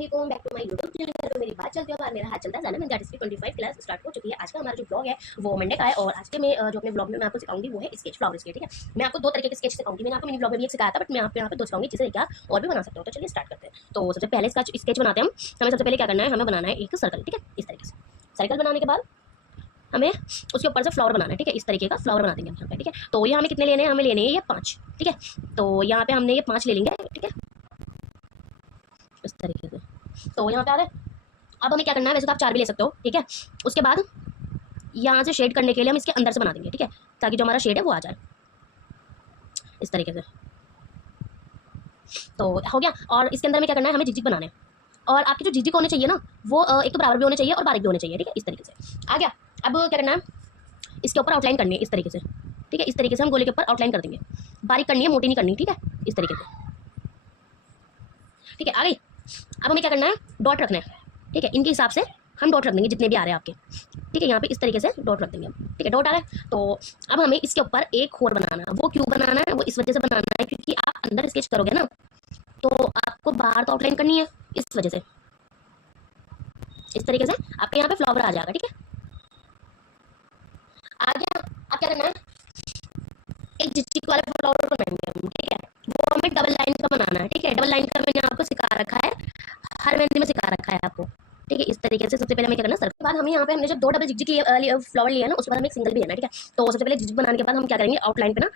Welcome back to my YouTube channel. पर मेरी बात चलती है और मेरा हाथ चलता है जाना। दैट इज 25 क्लास स्टार्ट हो चुकी है। आज का हमारा जो ब्लॉग है वो मंडे का है और आज के मैं जो अपने ब्लॉग में मैं आपको सिखाऊंगी वो है स्केच, फ्लावर स्केच। ठीक है, मैं आपको दो तरीके के स्केच सिखाऊंगी। मैंने आपको मिनी ब्लॉग में भी एक सिखाया था, बट मैं यहाँ पे दो सिखाऊंगी जिससे क्या और भी बना सकते हो। तो चलिए स्टार्ट करते हैं। तो सबसे पहले इसका स्केच बनाते हैं हम। हमें सबसे पहले क्या करना है, हमें बनाना है एक सर्कल। ठीक है, इस तरीके से सर्कल बनाने के बाद हमें उसके ऊपर से फ्लावर बनाना है। ठीक है, इस तरीके का फ्लावर बना देंगे हम यहाँ पे। ठीक है, तो ये हमें कितने लेने हैं, हमें लेने हैं ये 5। ठीक है, तो यहाँ पे हमने ये 5 ले लेंगे। ठीक है, इस तरीके से। तो यहाँ पे आ गए। अब हमें क्या करना है, वैसे तो आप 4 भी ले सकते हो। ठीक है, उसके बाद यहाँ से शेड करने के लिए हम इसके अंदर से बना देंगे। ठीक है, ताकि जो हमारा शेड है वो आ जाए इस तरीके से। तो हो गया। और इसके अंदर में क्या करना है, हमें झिकझिक बनाना है। और आपके जो झिकझिक होने चाहिए ना, वो एक तो बराबर भी होने चाहिए और बारीक भी होने चाहिए। ठीक है, इस तरीके से आ गया। अब क्या करना है, इसके ऊपर आउटलाइन करनी है इस तरीके से। ठीक है, इस तरीके से हम गोले के ऊपर आउटलाइन कर देंगे। बारीक करनी है, मोटी नहीं करनी। ठीक है, इस तरीके से। ठीक है, आ गई। अब हमें क्या करना है, डॉट रखना है। ठीक है, इनके हिसाब से हम डॉट रख देंगे जितने भी आ रहे हैं आपके। ठीक है, यहाँ पे इस तरीके से डॉट रख देंगे हम। ठीक है, डॉट आ गए। तो अब हमें इसके ऊपर एक और बनाना है। वो क्यों बनाना है, वो इस वजह से बनाना है क्योंकि आप अंदर स्केच करोगे ना, तो आपको बाहर तो आउटलाइन करनी है। इस वजह से इस तरीके से आपके यहाँ पे फ्लावर आ जाएगा। ठीक है, आ गया। अब क्या करना है, एक जिचिक वाले फ्लावर बनाएंगे हम। ठीक है, वो हमें डबल लाइन का बनाना है। ठीक है, डबल लाइन का मैंने आपको सिखा रखा है, हर मेहंदी में सिखा रखा है आपको। ठीक है, इस तरीके से सबसे पहले हमें क्या करना है, सर्कल के बाद हमें यहाँ पे हमने जब 2 डबल जिगजिग की फ्लावर लिया है ना, उसके बाद हमें एक सिंगल भी लेना है। ठीक है, तो सबसे पहले जिगजिग बनाने के बाद हम क्या करेंगे, आउटलाइन पे ना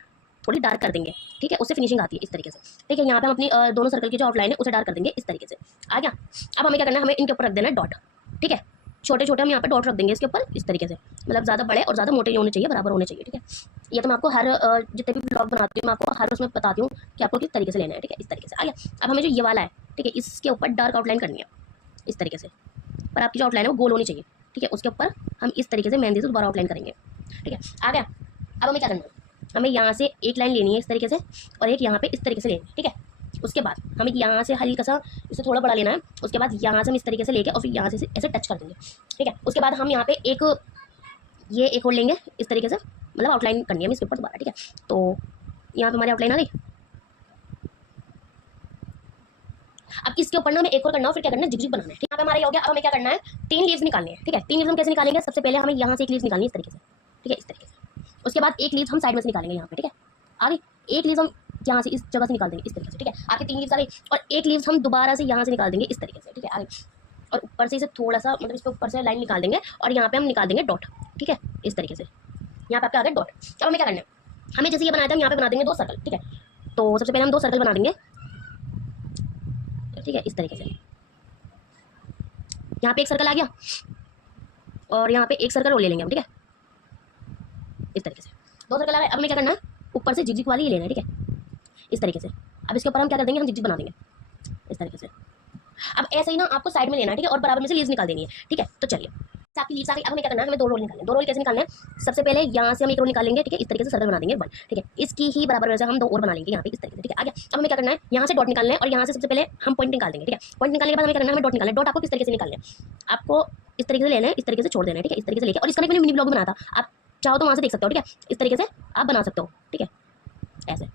थोड़ी डार्क कर देंगे। ठीक है, उससे फिनिशिंग आती है इस तरीके से। ठीक है, यहाँ पे हम अपनी दोनों सर्कल की जो आउटलाइन है उसे डार्क कर देंगे इस तरीके से। आ गया। अब हमें क्या करना है, हमें इनके ऊपर रख देना है डॉट। ठीक है, छोटे छोटे हम यहाँ पे डॉट रख देंगे इसके ऊपर इस तरीके से। मतलब ज़्यादा बड़े और ज़्यादा मोटे नहीं होने चाहिए, बराबर होने चाहिए। ठीक है, ये तो मैं आपको हर जितने भी ब्लॉग बनाती हूँ मैं आपको हर उसमें बताती हूँ कि आपको किस तरीके से लेना है। ठीक है, इस तरीके से आ गया। अब हमें जो ये वाला है, ठीक है, इसके ऊपर डार्क आउटलाइन करनी है इस तरीके से। पर आपकी जो आउटलाइन है वो गोल होनी चाहिए। ठीक है, उसके ऊपर हम इस तरीके से मेहंदी से दोबारा आउटलाइन करेंगे। ठीक है, आ गया। अब हमें क्या करना है, हमें यहाँ से एक लाइन लेनी है इस तरीके से और एक यहाँ पे इस तरीके से लेनी है। ठीक है, उसके बाद हमें यहाँ से हल्का सा इसे थोड़ा बड़ा लेना है। उसके बाद यहाँ से हम इस तरीके से लेके और फिर यहाँ से ऐसे टच कर देंगे। ठीक है, उसके बाद हम यहाँ पे एक और लेंगे इस तरीके से, मतलब आउटलाइन करनी है हमें इसके ऊपर दोबारा। ठीक है, तो यहाँ पे हमारी आउटलाइन आ गई। अब इसके ऊपर ना हमें एक और करना है, फिर क्या करना है, जिगजिग बनाना है। ठीक है, हमारा ये हो गया। अब हमें क्या करना है, 3 लीव्स निकालने हैं। ठीक है, 3 लीव्स हम कैसे निकालेंगे, सबसे पहले हमें यहाँ से एक लीव्स निकालनी है इस तरीके से। ठीक है, इस तरीके से। उसके बाद एक लीव्स हम साइड में से निकालेंगे यहाँ पे। ठीक है, आगे एक लीव्स हम यहाँ से इस जगह से निकाल देंगे इस तरीके से। ठीक है, आगे 3 लीव्स आ गई और एक लीव्स हम दोबारा से यहाँ से निकाल देंगे इस तरीके से। ठीक है, आगे और ऊपर से इसे थोड़ा सा मतलब इसके ऊपर से लाइन निकाल देंगे और यहाँ पे हम निकाल देंगे डॉट। ठीक है, इस तरीके से। यहाँ पे आपके आ गए डॉट। अब हमें क्या करना है, हमें जैसे ये बनाया था हम यहाँ पे बना देंगे 2 सर्कल। ठीक है, तो सबसे पहले हम 2 सर्कल बना देंगे। ठीक है, इस तरीके से। यहाँ पे एक सर्कल आ गया और यहाँ पे एक सर्कल और ले लेंगे हम। ठीक है, इस तरीके से 2 सर्कल आ गए। अब हमें क्या करना है, ऊपर से जिगजिग वाली ये लेना है। ठीक है, इस तरीके से। अब इसके ऊपर हम क्या कर देंगे, हम जिगजिग बना देंगे इस तरीके से। अब ऐसे ही ना आपको साइड में लेना है। ठीक है, और बराबर में से लीव्स निकाल देनी है। ठीक है, तो चलिए आपकी लीव्स आ गई। अब हमें क्या करना है, हमें 2 रोल निकालने हैं। 2 रोल कैसे निकालने हैं, सबसे पहले यहाँ से हम एक रोल निकालेंगे। ठीक है, इस तरीके से सर्कल बना देंगे 1। ठीक है, इसकी ही बराबर में से हम 2 और बना लेंगे यहाँ पे इस तरीके से। ठीक है, आ गया। अब हमें क्या करना है, यहाँ से डॉट निकालना है और यहाँ से सबसे पहले हम पॉइंट निकाल देंगे। ठीक है, पॉइंट निकालने के बाद हमें क्या करना है, हमें डॉट निकालना है। डॉट आपको किस तरीके से निकालना है, आपको इस तरीके से लेना है, इस तरीके से छोड़ देना है। ठीक है, इस तरीके से लेके, और इसका मैंने मिनी ब्लॉग बनाया था, आप चाहो तो वहाँ से देख सकते हो। ठीक है, इस तरीके से आप बना सकते हो। ठीक है, ऐसे।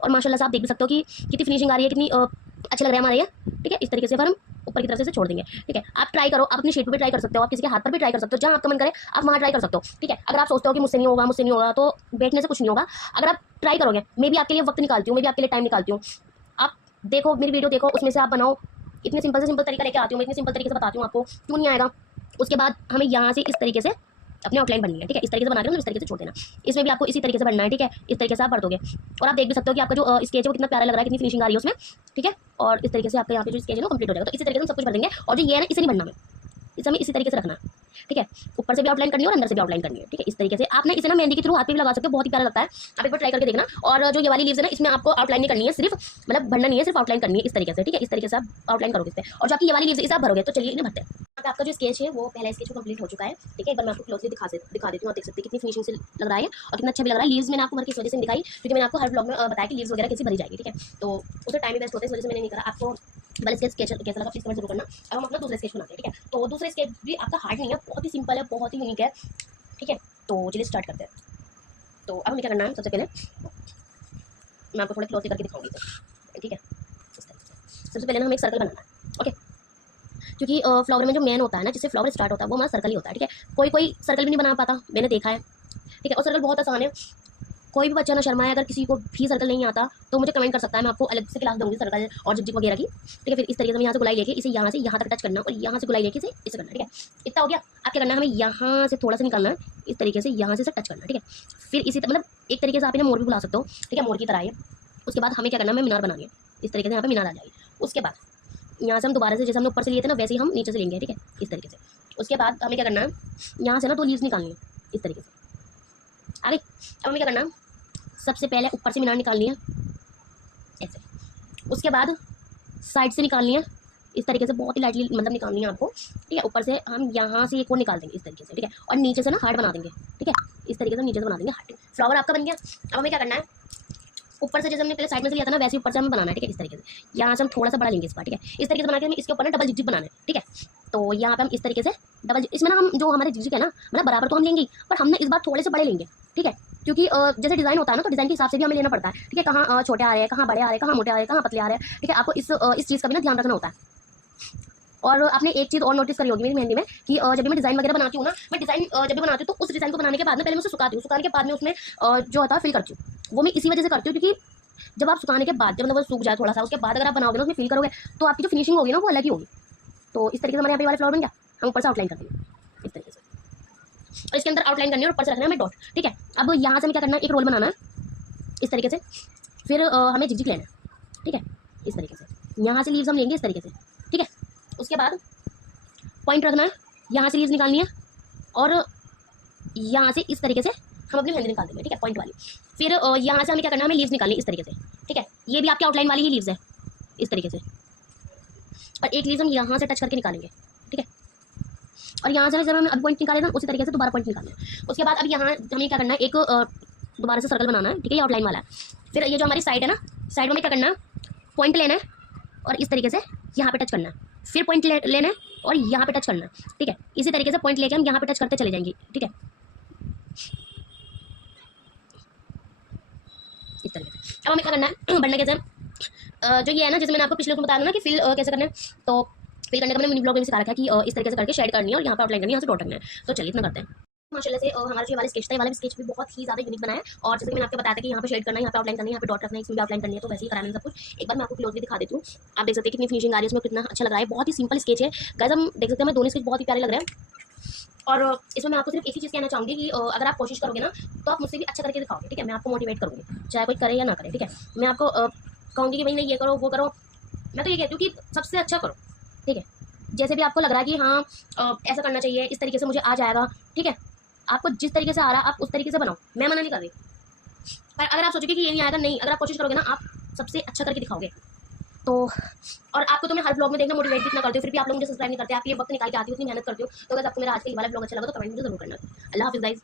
और माशाल्लाह से आप देख भी सकते हो कि कितनी फिनिशिंग आ रही है, कितनी अच्छा लग रहा है हमारा ये। ठीक है, इस तरीके से फिर हम ऊपर की तरफ से छोड़ देंगे। ठीक है, आप ट्राई करो, आप अपनी शीट पर भी ट्राई कर सकते हो, आप किसी के हाथ पर भी ट्राई कर सकते हो, जहाँ आपका मन करे आप वहाँ ट्राई कर सकते हो। ठीक है, अगर आप सोचते हो कि मुझसे नहीं होगा, मुझसे नहीं होगा, तो बैठने से कुछ नहीं होगा। अगर आप ट्राई करोगे, मैं भी आपके लिए वक्त निकालती हूँ, मैं भी आपके लिए टाइम निकालती हूँ। आप देखो मेरी वीडियो देखो, उसमें से आप बनाओ। इतने सिंपल से सिंपल तरीका लेके आती हूँ मैं, इतने सिंपल तरीके से बताती हूँ आपको, क्यों नहीं आएगा। उसके बाद हमें यहाँ से इस तरीके से अपनी आउटलाइन बननी है। ठीक है, इस तरीके से बना के इस तरीके से छोड़ देना। इसमें भी आपको इसी तरीके से बनना है। ठीक है, इस तरीके से आप भर दोगे और आप देख भी सकते हो कि आपका जो स्केच है वो कितना प्यारा लग रहा है, कितनी फिनिशिंग आ रही है उसमें। ठीक है, और इस तरीके से आपका यहाँ पे जो स्केच है वो कंप्लीट हो जाएगा। तो इसी तरीके से हम सब कुछ भर देंगे। और जो ये है ना, इसे नहीं बनना है, इसे हमें इसी तरीके से रखना है। ठीक है, ऊपर से भी आउटलाइन करनी है और अंदर से भी आउटलाइन करनी है। ठीक है, इस तरीके से आपने इसे ना मेहंदी के थ्रू हाथ पे भी लगा सकते हो, बहुत ही प्यारा लगता है। आप एक बार ट्राई करके देखना। और जो ये वाली लीव्स है ना, इसमें आपको आउटलाइन नहीं करनी है, सिर्फ मतलब भरना नहीं है, सिर्फ आउटलाइन करनी है इस तरीके से। ठीक है, इस तरीके से आप आउटलाइन करोगे इस पर। और जो आपकी ये वाली लीव्स इसे आप भरोगे। तो चलिए इन्हें भरते हैं। यहाँ पे आपका जो स्केच है वो पहला स्केच कंप्लीट हो चुका है। ठीक है, एक बार मैं आपको क्लोजली दिखा देती हूँ। आप देख सकते हैं कितनी फिनिशिंग से लग रहा है और कितना अच्छा भी लग रहा है। लीव्स मैंने आपको भर के इस वजह से नहीं दिखाई क्योंकि मैंने आपको हर ब्लॉग में बताया कि लीव्स वगैरह कैसे भरी जाएगी। ठीक है, तो उसे टाइम भी वेस्ट होता है, इस वजह से मैंने नहीं करा। आपको वाला स्केच कैसा लगा प्लीज कमेंट जरूर करना। अब हम अपना दूसरा स्केच बनाते हैं। ठीक है, तो दूसरा स्केच भी आपका हार्ड नहीं है, बहुत ही सिंपल है, बहुत ही यूनिक है। ठीक है, तो चलिए स्टार्ट करते हैं। तो अब हमें क्या करना है, सबसे पहले मैं आपको थोड़ा क्लोज करके दिखाऊंगी। ठीक है, सबसे पहले ना हमें एक सर्कल बनाना है। ओके, क्योंकि फ्लावर में जो मेन होता है ना, जिससे फ्लावर स्टार्ट होता है, वो हमारा सर्कल ही होता है, ठीक है। कोई कोई सर्कल भी नहीं बना पाता, मैंने देखा है, ठीक है। और सर्कल बहुत आसान है, कोई भी बच्चा ना शर्माए, अगर किसी को भी सर्कल नहीं आता तो मुझे कमेंट कर सकता है, मैं आपको अलग से क्लास दूंगी सर्कल और जिग वगैरह की, ठीक है। फिर इस तरीके से यहाँ से गुलाई लेके इसे यहाँ से यहाँ तक टच करना और यहाँ से गुलाई लेके इसे करना, ठीक है। इतना हो गया। आप क्या करना है, हमें यहाँ से थोड़ा सा निकालना है, इस तरीके से यहाँ से टच करना, ठीक है। फिर इसी मतलब एक तरीके से आप इन्हें मोर भी बुला सकते हो, ठीक है, मोर की तरह है। उसके बाद हमें क्या करना है, मीनार बनानी है, इस तरीके से यहाँ पे मीनार आ जाएगी। उसके बाद यहाँ से हम दोबारा से जैसे हमने ऊपर से लिए थे ना, वैसे ही हम नीचे से लेंगे, ठीक है, इस तरीके से। उसके बाद हमें क्या करना है, यहाँ से ना 2 लीव्स निकालनी है, इस तरीके से आ गई। अब हमें क्या करना है, सबसे पहले ऊपर से मीनार निकालनी है ऐसे, उसके बाद साइड से निकालनी है इस तरीके से, बहुत ही लाइटली मतलब निकालनी है आपको, ठीक है। ऊपर से हम यहाँ से एक और निकाल देंगे इस तरीके से, ठीक है। और नीचे से ना हार्ट बना देंगे, ठीक है, इस तरीके से नीचे से बना देंगे हार्ट। फ्लावर आपका बन गया। अब हमें क्या करना है, ऊपर से जैसे हमने पहले साइड में से लिया था ना, वैसे ऊपर से हमें बनाना है, ठीक है, इस तरीके से। यहाँ से हम थोड़ा सा बड़ा लेंगे इस बार, ठीक है, इस तरीके से बना के हमें इसके ऊपर ना डबल जिग बनाना है, ठीक है। तो यहाँ पे हम इस तरीके से डबल, इसमें ना हम जो हमारे जिग है ना, मतलब बराबर तो हम लेंगे, पर हमने इस बार थोड़े से बड़े लेंगे, ठीक है। क्योंकि जैसे डिज़ाइन होता है ना, तो डिज़ाइन के हिसाब से भी हमें लेना पड़ता है, ठीक है। कहाँ छोटे आ रहे हैं, कहाँ बड़े आ रहे हैं, कहाँ मोटे आ रहे हैं, कहाँ पतले आ रहे हैं, ठीक है। आपको इस चीज़ का भी ना ध्यान रखना होता है। और आपने एक चीज़ और नोटिस करी होगी मेरी मेहंदी में कि जब भी मैं डिज़ाइन वगैरह बनाती हूँ ना, मैं डिज़ाइन जब भी बनाती हूँ तो उस डिज़ाइन को बनाने के बाद ना पहले मैं उसे सुखाती हूँ, सुखाने के बाद में उसमें जो होता है फिल करती हूँ। वो मैं इसी वजह से करती हूँ, क्योंकि जब आप सुखाने के बाद, जब मतलब वो सूख जाए थोड़ा सा, उसके बाद अगर आप बनाओगे ना, उसमें फिल करोगे, तो आपकी जो फिनिशिंग होगी ना, वो अलग ही होगी। तो इस तरीके से हमारे यहाँ पे वाला फ्लावर बन गया। हम ऊपर से आउटलाइन कर देंगे इस तरीके से, और इसके अंदर आउटलाइन करनी है और ऊपर से रखना है हमें डॉट, ठीक है। अब यहाँ से हमें क्या करना है, एक रोल बनाना है इस तरीके से। फिर हमें झिकझिक लेना है, ठीक है, इस तरीके से। यहाँ से लीव्स हम लेंगे इस तरीके से, ठीक है। उसके बाद पॉइंट रखना है, यहाँ से लीव्स निकालनी है और यहाँ से इस तरीके से हम अपनी मेहंदी निकाल देंगे, ठीक है, पॉइंट वाली। फिर यहाँ से हमें क्या करना है, हमें लीव्स निकालनी है इस तरीके से, ठीक है। ये भी आपकी आउटलाइन वाली ही लीव्स है इस तरीके से, और एक लीव्स हम यहाँ से टच करके निकालेंगे, ठीक है। और यहाँ से जब हम अब पॉइंट निकाले ना, उसी तरीके से दोबारा पॉइंट निकालना है। उसके बाद अब यहाँ हमें क्या करना है, एक दोबारा से सर्कल बनाना है, ठीक है, ये आउटलाइन वाला है। फिर ये जो हमारी साइड है ना, साइड में हमें क्या करना है, पॉइंट लेना है और इस तरीके से यहाँ पे टच करना है। फिर पॉइंट लेना है और यहाँ पे टच करना है, ठीक है। इसी तरीके से पॉइंट लेके हम यहाँ पे टच करते चले जाएंगे, ठीक है, इस तरीके से। अब हमें क्या करना है, बनना कैसे, जो ये है ना, जैसे मैंने आपको पिछले उसमें बताया ना कि फिल कैसे करना है, तो फिल करने का मैंने मिनी ब्लॉग में सिखा रखा है कि इस तरीके से करके शेड करनी है और यहाँ पे आउटलाइन करनी है, यहाँ से डॉट करना है। तो चलिए इतना करते हैं। माशाल्लाह से हमारा जो वाला स्केच था, ये वाला स्केच भी बहुत ही ज़्यादा यूनिक बना है। और जैसे कि मैंने आपको बताया था कि यहाँ पे शेड करना है, यहाँ पे आउटलाइन करना है, यहाँ पे डॉट रखना है, इसमें भी आउटलाइन करनी है, तो वैसे ही कराना है सब कुछ। एक बार मैं आपको क्लोज भी दिखा देती हूँ, आप देख सकते हैं कितनी फिनिशिंग आ रही है इसमें, कितना अच्छा लग रहा है। बहुत ही सिंपल स्केच है गाइस, हम देख सकते हैं, मैं दोनों स्केच बहुत ही प्यारे लग रहे हैं। और इसमें मैं आपको सिर्फ एक ही चीज़ कहना चाहूँगी कि अगर आप कोशिश करोगे ना, तो आप मुझसे भी अच्छा करके दिखाओगे, ठीक है। मैं आपको मोटिवेट करूँगी, चाहे कोई करे या ना करे, ठीक है। मैं आपको कहूँगी कि भाई नहीं ये करो वो करो, मैं तो ये कहती हूँ कि सबसे अच्छा करो, ठीक है। जैसे भी आपको लग रहा है कि हाँ ऐसा करना चाहिए, इस तरीके से मुझे आ जाएगा, ठीक है। आपको जिस तरीके से आ रहा है आप उस तरीके से बनाओ, मैं मना नहीं कर रही। पर अगर आप सोचोगे कि ये नहीं आएगा, नहीं, अगर आप कोशिश करोगे ना, आप सबसे अच्छा करके दिखाओगे। तो और आपको तो मैं हर ब्लॉग में देखना मोटिवेट कितना करती हूँ, फिर भी आप लोग मुझे सब्सक्राइब नहीं करते, आपके लिए वक्त निकाल के आती हूँ, इतनी मेहनत करती हूँ। तो अगर आपको मेरा आज का ये वाला ब्लॉग अच्छा लगा तो कमेंट में जरूर करना। अल्लाह हाफिज़ गाइस।